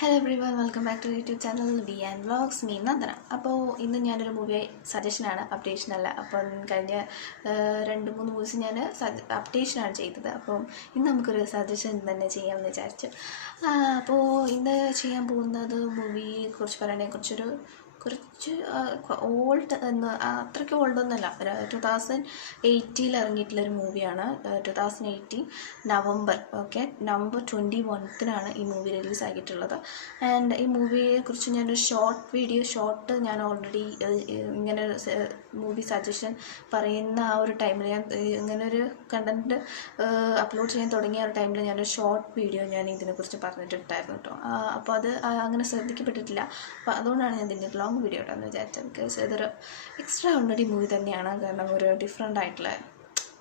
Hello everyone, welcome back to YouTube channel V and vlogs. Me Nandana. അപ്പോൾ ഇന്ന് ഞാനൊരു movie സജഷനാണ്, അപ്ഡേഷനല്ല. അപ്പം കഴിഞ്ഞ 2-3 മൂവീസ് ഞാൻ അപ്ഡേഷനാണ് ചെയ്തത്. അപ്പം ഇന്ന് നമുക്കൊരു സജഷൻ തന്നെ ചെയ്യാമെന്ന് വിചാരിച്ചു. അപ്പോൾ ഇന്ന് ചെയ്യാൻ പോകുന്നത് മൂവിയെ കുറിച്ച് പറയുകയാണെങ്കിൽ കുറച്ച് ഓൾഡ് എന്ന് അത്രയ്ക്ക് ഓൾഡൊന്നുമല്ല. 2018 ഇറങ്ങിയിട്ടുള്ളൊരു മൂവിയാണ്. 2018 നവംബർ നവംബർ 21 ഈ മൂവി റിലീസാക്കിയിട്ടുള്ളത്. ആൻഡ് ഈ മൂവിയെക്കുറിച്ച് ഞാനൊരു ഷോർട്ട് ഞാൻ ഓൾറെഡി ഇങ്ങനെ മൂവി സജഷൻ പറയുന്ന ആ ഒരു ടൈമിൽ ഞാൻ ഇങ്ങനൊരു കണ്ടൻറ്റ് അപ്ലോഡ് ചെയ്യാൻ തുടങ്ങിയ ഒരു ടൈമിൽ ഞാനൊരു ഷോർട്ട് വീഡിയോ ഞാൻ ഇതിനെക്കുറിച്ച് പറഞ്ഞിട്ടുണ്ടായിരുന്നു കേട്ടോ. അപ്പോൾ അത് അങ്ങനെ ശ്രദ്ധിക്കപ്പെട്ടിട്ടില്ല. അപ്പോൾ അതുകൊണ്ടാണ് ഞാൻ ഇതിൻ്റെ ലോങ് വീഡിയോ ഇടാമെന്ന് വിചാരിച്ചത്. ബിക്കോസ് ഇതൊരു എക്സ്ട്രാ ഓർഡിനറി മൂവി തന്നെയാണ്. കാരണം ഒരു ഡിഫറെൻ്റ് ആയിട്ടുള്ള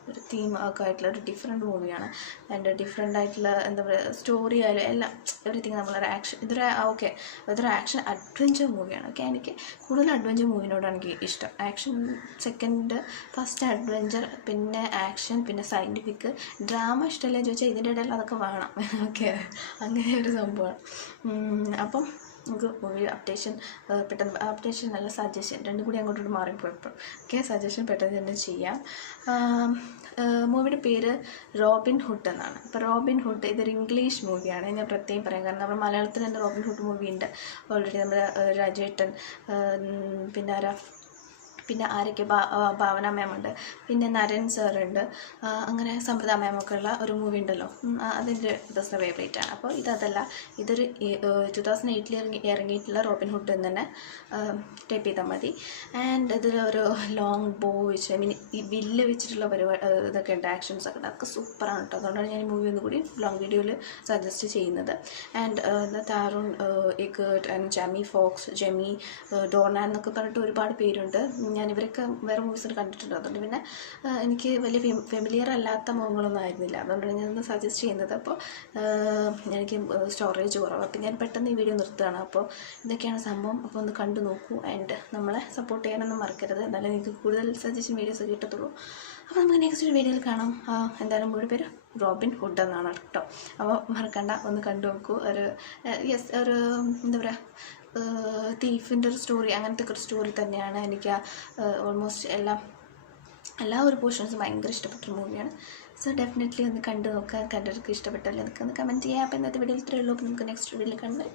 ഒരു തീം ഒക്കെ ആയിട്ടുള്ള ഒരു ഡിഫറെൻറ്റ് മൂവിയാണ്. ആൻഡ് ഡിഫറെൻ്റ് ആയിട്ടുള്ള എന്താ പറയുക, സ്റ്റോറി ആയാലും എല്ലാം എവറിത്തിങ് നമ്മളൊരു ആക്ഷൻ ഇതൊരു ആക്ഷൻ അഡ്വഞ്ചർ മൂവിയാണ്. എനിക്ക് കൂടുതൽ അഡ്വഞ്ചർ മൂവിനോടാണ് എനിക്ക് ഇഷ്ടം. ആക്ഷൻ ഫസ്റ്റ് അഡ്വഞ്ചർ, പിന്നെ ആക്ഷൻ, പിന്നെ സയൻറ്റിഫിക് ഡ്രാമ ഇഷ്ടമല്ലെന്ന് ചോദിച്ചാൽ ഇതിൻ്റെ ഇടയിൽ അതൊക്കെ വേണം. അങ്ങനെ ഒരു സംഭവമാണ്. അപ്പം നമുക്ക് മൂവി അപ്ഡേഷൻ നല്ല സജഷൻ രണ്ടും കൂടി അങ്ങോട്ടോട്ട് മാറിപ്പോയപ്പോൾ സജഷൻ പെട്ടെന്ന് തന്നെ ചെയ്യാം. മൂവിയുടെ പേര് റോബിൻ ഹുഡ് എന്നാണ്. അപ്പോൾ റോബിൻ ഹുഡ് ഇതൊരു ഇംഗ്ലീഷ് മൂവിയാണ്. ഞാൻ പ്രത്യേകം പറയാം, കാരണം നമ്മുടെ മലയാളത്തിൽ തന്നെ റോബിൻ ഹുഡ് മൂവി ഉണ്ട് ഓൾറെഡി. നമ്മുടെ രാജേട്ടൻ, പിന്നെ ആരൊക്കെ ഭാവന മാമുണ്ട്, പിന്നെ നരൻ സാറുണ്ട്, അങ്ങനെ സമൃദ്ധ മാമൊക്കെ ഉള്ള ഒരു മൂവി ഉണ്ടല്ലോ, അതിൻ്റെ പേഴ്സണൽ ഫേവറേറ്റാണ്. അപ്പോൾ ഇതൊരു 2008 ഇറങ്ങിയിട്ടുള്ള റോബിൻ ഹുഡ് എന്ന് തന്നെ ടൈപ്പ് ചെയ്താൽ മതി. ആൻഡ് ഇതിലൊരു ലോങ് ബോ വെച്ച് ഈ വില്ല് വെച്ചിട്ടുള്ള ഇതൊക്കെ ഉണ്ട്, ആക്ഷൻസ് ഒക്കെ ഉണ്ട്. അതൊക്കെ സൂപ്പറാണ് കേട്ടോ. അതുകൊണ്ടാണ് ഞാൻ ഈ മൂവി ഒന്നുകൂടി ലോങ് വീഡിയോയിൽ സജസ്റ്റ് ചെയ്യുന്നത്. ആൻഡ് താരുൺ എഗേർട്ട് ആൻഡ് ജെമി ഫോക്സ്, ഡോർനാൻ എന്നൊക്കെ പറഞ്ഞിട്ട് ഒരുപാട് പേരുണ്ട്. ഞാൻ ഇവരൊക്കെ വേറെ മൂവീസിൽ കണ്ടിട്ടുണ്ട്. അതുകൊണ്ട് പിന്നെ എനിക്ക് വലിയ ഫെമിലിയർ അല്ലാത്ത മുഖങ്ങളൊന്നും ആയിരുന്നില്ല. അതുകൊണ്ടാണ് ഞാനൊന്ന് സജസ്റ്റ് ചെയ്യുന്നത്. അപ്പോൾ എനിക്ക് സ്റ്റോറേജ് കുറവ്, അപ്പോൾ ഞാൻ പെട്ടെന്ന് ഈ വീഡിയോ നിർത്തുകയാണ്. അപ്പോൾ ഇതൊക്കെയാണ് സംഭവം. അപ്പോൾ ഒന്ന് കണ്ടു നോക്കൂ. ആൻഡ് നമ്മളെ സപ്പോർട്ട് ചെയ്യാനൊന്നും മറക്കരുത്, എന്നാലും നിങ്ങൾക്ക് കൂടുതൽ സജഷൻ വീഡിയോസ് കിട്ടത്തുള്ളൂ. അപ്പോൾ നമുക്ക് നെക്സ്റ്റ് ഒരു വീഡിയോയിൽ കാണാം. എന്തായാലും മൂവിയുടെ പേര് റോബിൻ ഹുഡ് എന്നാണ് കേട്ടോ. അപ്പോൾ മറക്കണ്ട, ഒന്ന് കണ്ടു നോക്കൂ. ഒരു എന്താ പറയുക, തീഫിൻ്റെ ഒരു സ്റ്റോറി, അങ്ങനത്തെ ഒരു സ്റ്റോറി തന്നെയാണ്. എനിക്ക് ഓൾമോസ്റ്റ് എല്ലാ ഒരു പോർഷൻസും ഭയങ്കര ഇഷ്ടപ്പെട്ടൊരു മൂവിയാണ്. സോ ഡെഫിനറ്റ്ലി ഒന്ന് കണ്ടു നോക്കുക. കണ്ടവർക്ക് ഇഷ്ടപ്പെട്ടല്ലേ, നിങ്ങൾക്ക് ഒന്ന് കമൻറ്റ് ചെയ്യാം. അപ്പോൾ ഇന്നത്തെ വീഡിയോയിൽ ഇത്രയേ ഉള്ളൂ. അപ്പോൾ നമുക്ക് നെക്സ്റ്റ് വീഡിയോയിൽ കാണാം.